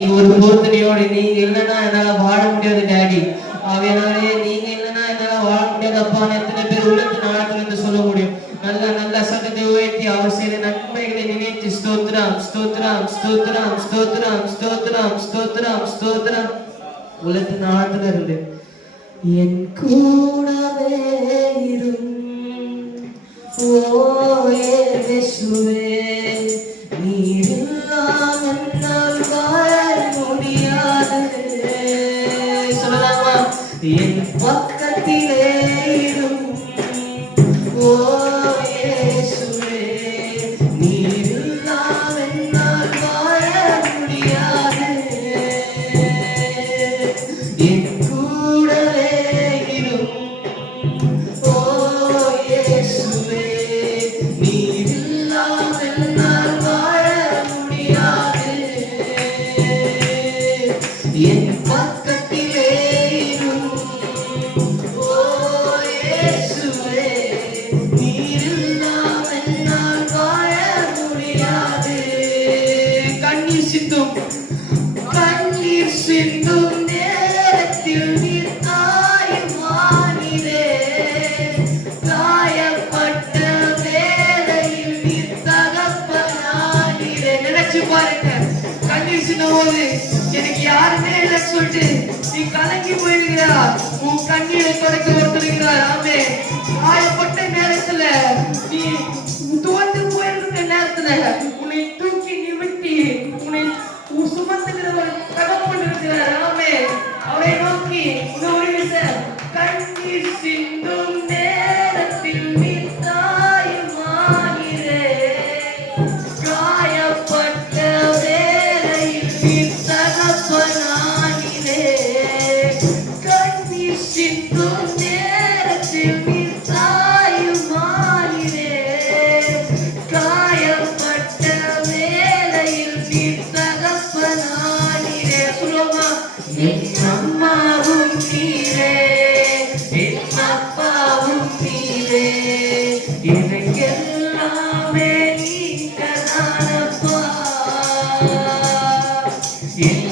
ஒரு பொருத்தனையோடு நீங்க இல்லைன்னா என்னால வாழ முடியாது டாடி. அவையாலே நீங்க இல்லைன்னா என்னால வாழ முடியாது அப்பான்னு எத்தனை பேர் உள்ளத்து நாளத்துல இருந்து சொல்ல முடியும். நல்ல நல்ல சத்தத்தை உயர்த்தி அவர் செய்த நன்மைகளை நினைத்து ஸ்தோத்திரம் ஸ்தோத்திரம் ஸ்தோத்திரம் ஸ்தோத்திரம் ஸ்தோத்திரம் ஸ்தோத்திரம் ஸ்தோத்திரம் உள்ளத்து நாளத்துல இருந்து என் கூடவே இரும் ஓ இயேசுவே நீர் இல்லாமல் என்னால் வாழ முடியாது. சொல்லலாமா? என் பக்கத்திலே இரும் ஓ இயேசுவே நீர் இல்லாமல் என்னால் வாழ முடியாது. என் கூடவே இரும் ஓ இயேசுவே நீர் இல்லாமல் என்னால் வாழ முடியாது. என் பக்கத்திலே இரும் ஓ இயேசுவே நீர் இல்லாமல் என்னால் வாழ முடியாது. கண்ணீர் சிந்தும் கண்ணீர் சிந்தும் நேரத்தில் நீர் தாயுமானீரே. காயப்பட்ட வேளையில் நீர் தகப்பனானீரே. நினைச்சு பாருங்க, கண்ணீர் சிந்தும் போது எனக்கு யாருமே இல்லைன்னு சொல்லிட்டு நீ கலங்கி போயிருக்கிறா. உன் கண்ணீரை தொடக்க ஒருத்தருக்கிறார். ஆமே. காயப்பட்ட நேரத்துல நீ தோந்து போயிருக்கிற நேரத்துல உன்னை தூக்கி நிமிட்டி உன்னை சுமந்துகிறவர் தகப்பன் இருக்கிறார். ஆமே. அவரை நோக்கி ஒரு விஷயம் கண்ணீர் சிந்தும் நேரத்தில் நீ தாயுமானீரே. காயப்பட்ட வேளையில் நீ தகப்பனானீரே. கண்ணீர் சிந்தும் நேரத்தில் நீ தாயுமானீரே. காயப்பட்ட வேளையில் நீ தகப்பனானீரே. சொல்லுமா? என் அம்மாவும் நீரே, என் அப்பாவும் நீரே, எனக்கெல்லாமே நீங்க தானப்பா. என்